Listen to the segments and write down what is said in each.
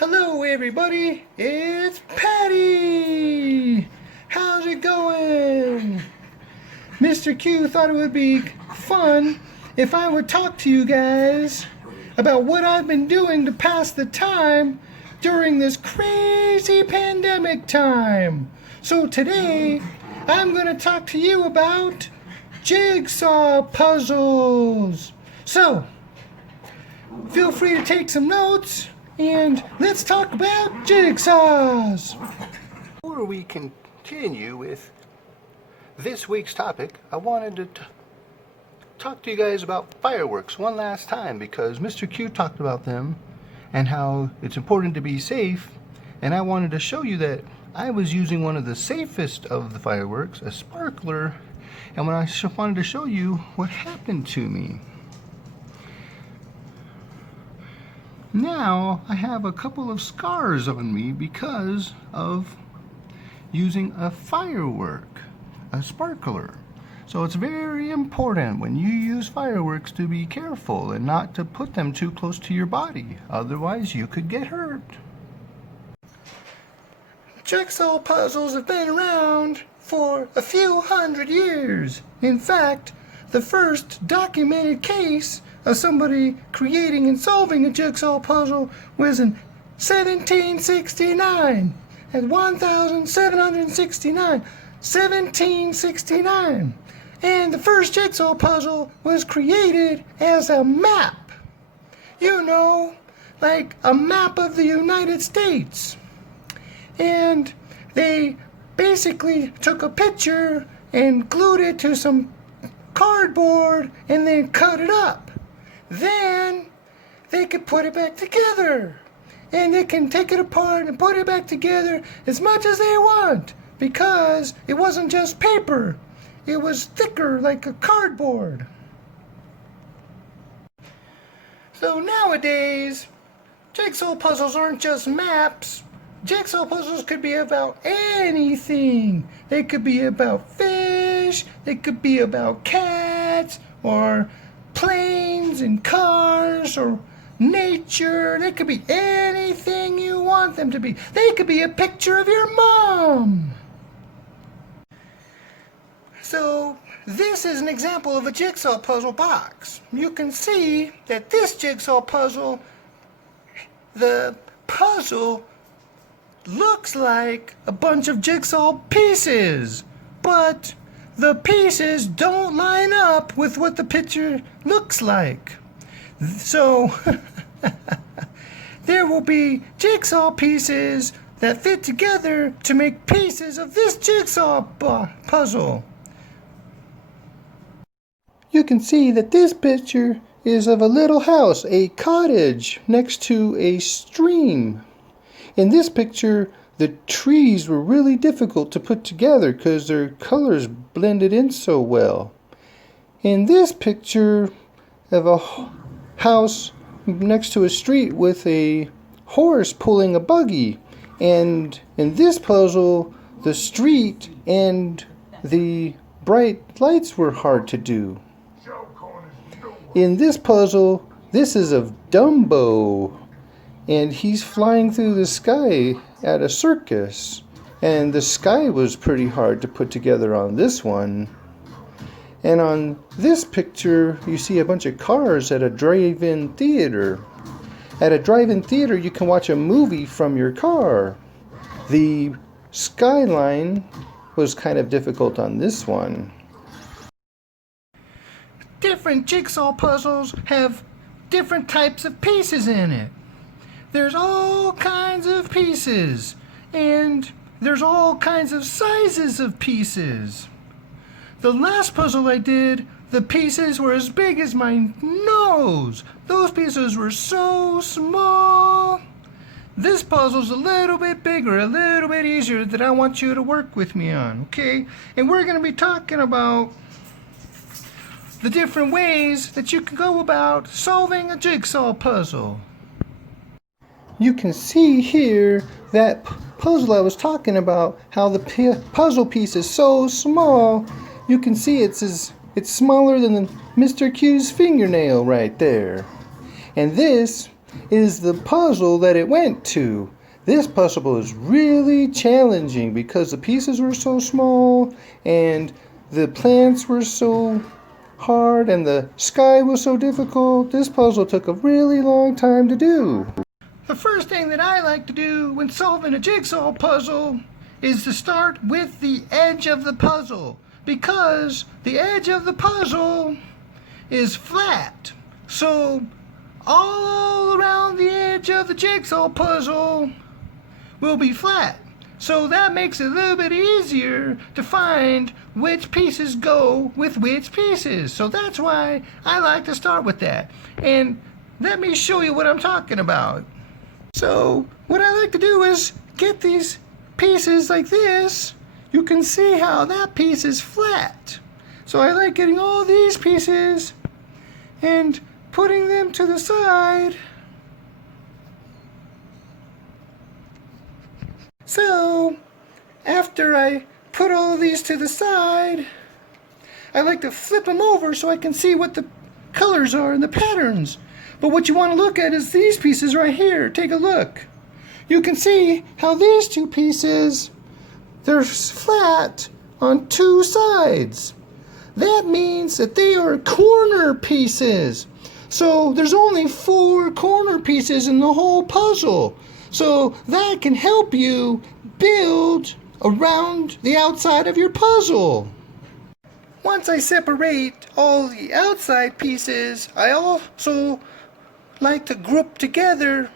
Hello everybody, it's Patty! How's it going? Mr. Q thought it would be fun if I would talk to you guys about what I've been doing to pass the time during this crazy pandemic time. So today, I'm going to talk to you about Jigsaw Puzzles. So, feel free to take some notes. And let's talk about jigsaws. Before we continue with this week's topic, I wanted to talk to you guys about fireworks one last time because Mr. Q talked about them and how it's important to be safe. And I wanted to show you that I was using one of the safest of the fireworks, a sparkler. And when I wanted to show you what happened to me. Now I have a couple of scars on me because of using a firework, a sparkler. So it's very important when you use fireworks to be careful and not to put them too close to your body. Otherwise you could get hurt. Jigsaw puzzles have been around for a few hundred years. In fact, the first documented case of somebody creating and solving a jigsaw puzzle was in 1769 at 1769. And the first jigsaw puzzle was created as a map. You know, like a map of the United States. And they basically took a picture and glued it to some cardboard and then cut it up. Then they could put it back together. And they can take it apart and put it back together as much as they want because it wasn't just paper. It was thicker like a cardboard. So nowadays, jigsaw puzzles aren't just maps. Jigsaw puzzles could be about anything. They could be about fish, they could be about cats, or planes and cars, or nature. They could be anything you want them to be. They could be a picture of your mom. So this is an example of a jigsaw puzzle box. You can see that this jigsaw puzzle, the puzzle looks like a bunch of jigsaw pieces, but the pieces don't line up with what the picture looks like. So there will be jigsaw pieces that fit together to make pieces of this jigsaw puzzle. You can see that this picture is of a little house, a cottage next to a stream. In this picture, the trees were really difficult to put together because their colors blended in so well. In this picture of a house next to a street with a horse pulling a buggy. And in this puzzle, the street and the bright lights were hard to do. In this puzzle, this is of Dumbo. And he's flying through the sky at a circus. And the sky was pretty hard to put together on this one. And on this picture, you see a bunch of cars at a drive-in theater. At a drive-in theater, you can watch a movie from your car. The skyline was kind of difficult on this one. Different jigsaw puzzles have different types of pieces in it. There's all kinds of pieces, and there's all kinds of sizes of pieces. The last puzzle I did, the pieces were as big as my nose. Those pieces were so small. This puzzle's a little bit bigger, a little bit easier that I want you to work with me on, okay? And we're going to be talking about the different ways that you can go about solving a jigsaw puzzle. You can see here that puzzle I was talking about, how the puzzle piece is so small. You can see it's smaller than Mr. Q's fingernail right there. And this is the puzzle that it went to. This puzzle is really challenging because the pieces were so small and the plants were so hard and the sky was so difficult. This puzzle took a really long time to do. The first thing that I like to do when solving a jigsaw puzzle is to start with the edge of the puzzle, because the edge of the puzzle is flat. So all around the edge of the jigsaw puzzle will be flat. So that makes it a little bit easier to find which pieces go with which pieces. So that's why I like to start with that. And let me show you what I'm talking about. So what I like to do is get these pieces like this. You can see how that piece is flat. So I like getting all these pieces and putting them to the side. So after I put all these to the side, I like to flip them over so I can see what the colors are and the patterns. But what you want to look at is these pieces right here. Take a look. You can see how these two pieces, they're flat on two sides. That means that they are corner pieces. So there's only 4 corner pieces in the whole puzzle. So that can help you build around the outside of your puzzle. Once I separate all the outside pieces, I also like to group together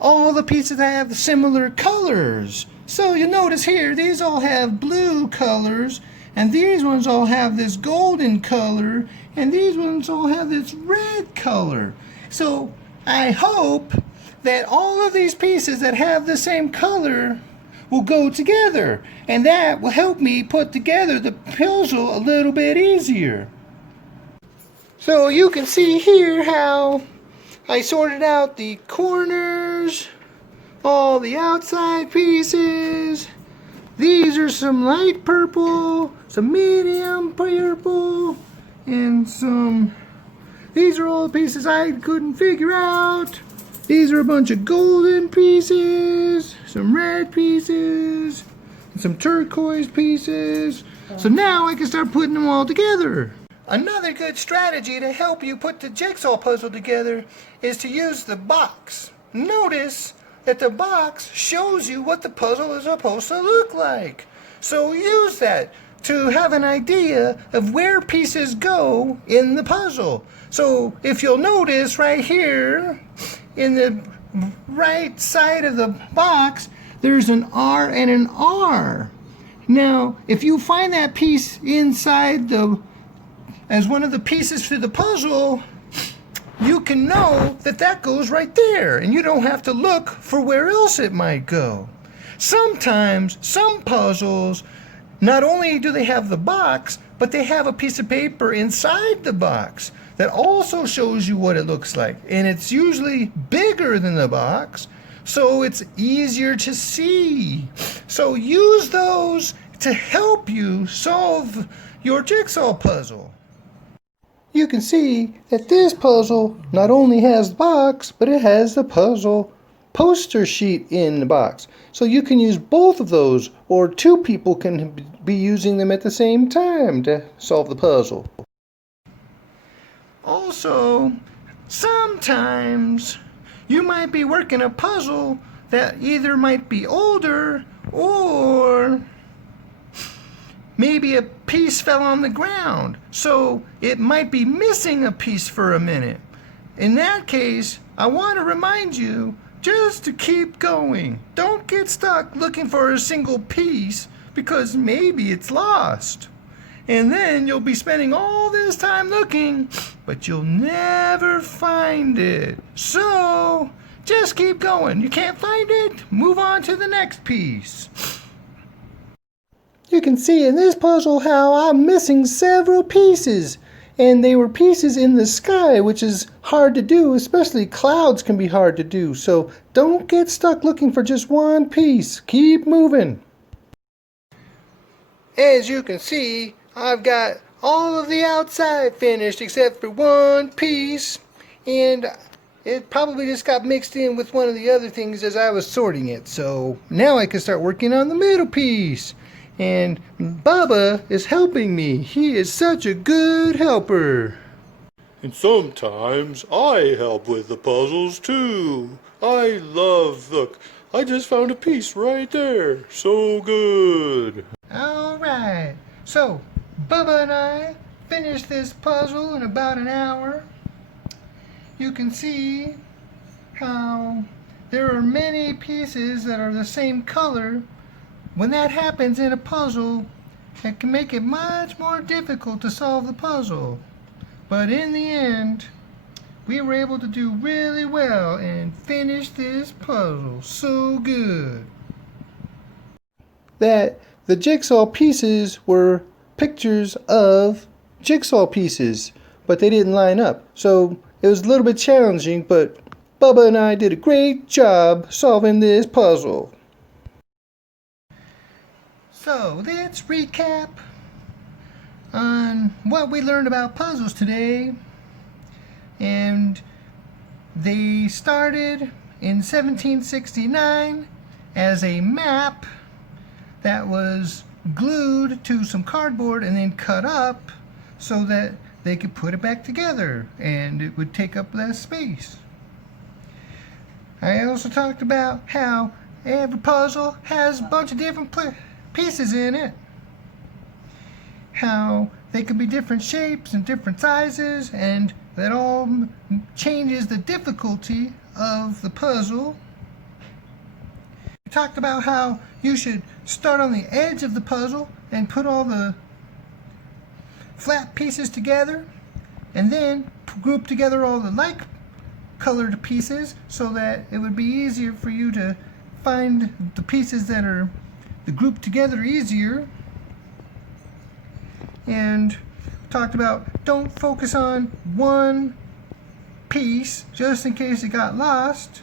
all the pieces that have similar colors. So you notice here, these all have blue colors, and these ones all have this golden color, and these ones all have this red color. So I hope that all of these pieces that have the same color will go together, and that will help me put together the puzzle a little bit easier. So you can see here how I sorted out the corners, all the outside pieces. These are some light purple, some medium purple, and these are all the pieces I couldn't figure out. These are a bunch of golden pieces, some red pieces, and some turquoise pieces. So now I can start putting them all together. Another good strategy to help you put the jigsaw puzzle together is to use the box. Notice that the box shows you what the puzzle is supposed to look like. So use that to have an idea of where pieces go in the puzzle. So if you'll notice right here, in the right side of the box, there's an R and an R. Now, if you find that piece inside as one of the pieces to the puzzle, you can know that that goes right there, and you don't have to look for where else it might go. Sometimes, some puzzles, not only do they have the box, but they have a piece of paper inside the box that also shows you what it looks like. And it's usually bigger than the box, so it's easier to see. So use those to help you solve your jigsaw puzzle. You can see that this puzzle not only has the box, but it has the puzzle poster sheet in the box. So you can use both of those, or 2 people can be using them at the same time to solve the puzzle. Also, sometimes you might be working a puzzle that either might be older, or maybe a piece fell on the ground, so it might be missing a piece for a minute. In that case, I want to remind you just to keep going. Don't get stuck looking for a single piece, because maybe it's lost. And then you'll be spending all this time looking, but you'll never find it. So just keep going. You can't find it? Move on to the next piece. You can see in this puzzle how I'm missing several pieces. And they were pieces in the sky, which is hard to do, especially clouds can be hard to do. So don't get stuck looking for just one piece. Keep moving. As you can see, I've got all of the outside finished except for one piece. And It probably just got mixed in with one of the other things as I was sorting it. So now I can start working on the middle piece. And Baba is helping me. He is such a good helper. And sometimes I help with the puzzles too. Look, I just found a piece right there. So good. Alright, so Bubba and I finished this puzzle in about an hour. You can see how there are many pieces that are the same color. When that happens in a puzzle, it can make it much more difficult to solve the puzzle. But in the end, we were able to do really well and finish this puzzle so good. That the jigsaw pieces were pictures of jigsaw pieces, but they didn't line up. So it was a little bit challenging, but Bubba and I did a great job solving this puzzle. So let's recap on what we learned about puzzles today. And they started in 1769 as a map that was glued to some cardboard and then cut up so that they could put it back together and it would take up less space. I also talked about how every puzzle has a bunch of different pieces in it. How they could be different shapes and different sizes, and that all changes the difficulty of the puzzle. We talked about how you should start on the edge of the puzzle and put all the flat pieces together, and then group together all the like colored pieces so that it would be easier for you to find the pieces that are grouped together easier. And talked about don't focus on one piece just in case it got lost,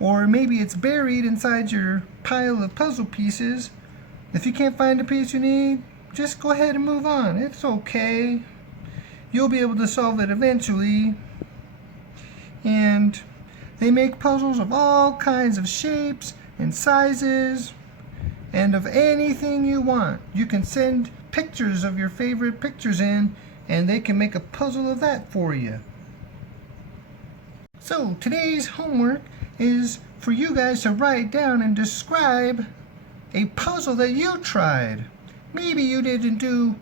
or maybe it's buried inside your pile of puzzle pieces. If you can't find the piece you need, just go ahead and move on. It's okay. You'll be able to solve it eventually. And they make puzzles of all kinds of shapes and sizes and of anything you want. You can send pictures of your favorite pictures in and they can make a puzzle of that for you. So today's homework is for you guys to write down and describe a puzzle that you tried. Maybe you didn't do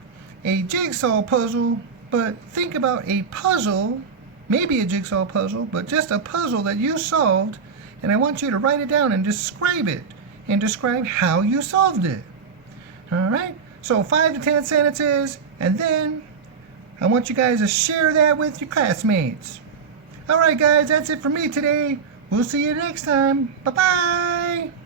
a jigsaw puzzle, but think about a puzzle, maybe a jigsaw puzzle, but just a puzzle that you solved, and I want you to write it down and describe it, and describe how you solved it. Alright, so 5 to 10 sentences, and then I want you guys to share that with your classmates. Alright guys, that's it for me today. We'll see you next time. Bye-bye!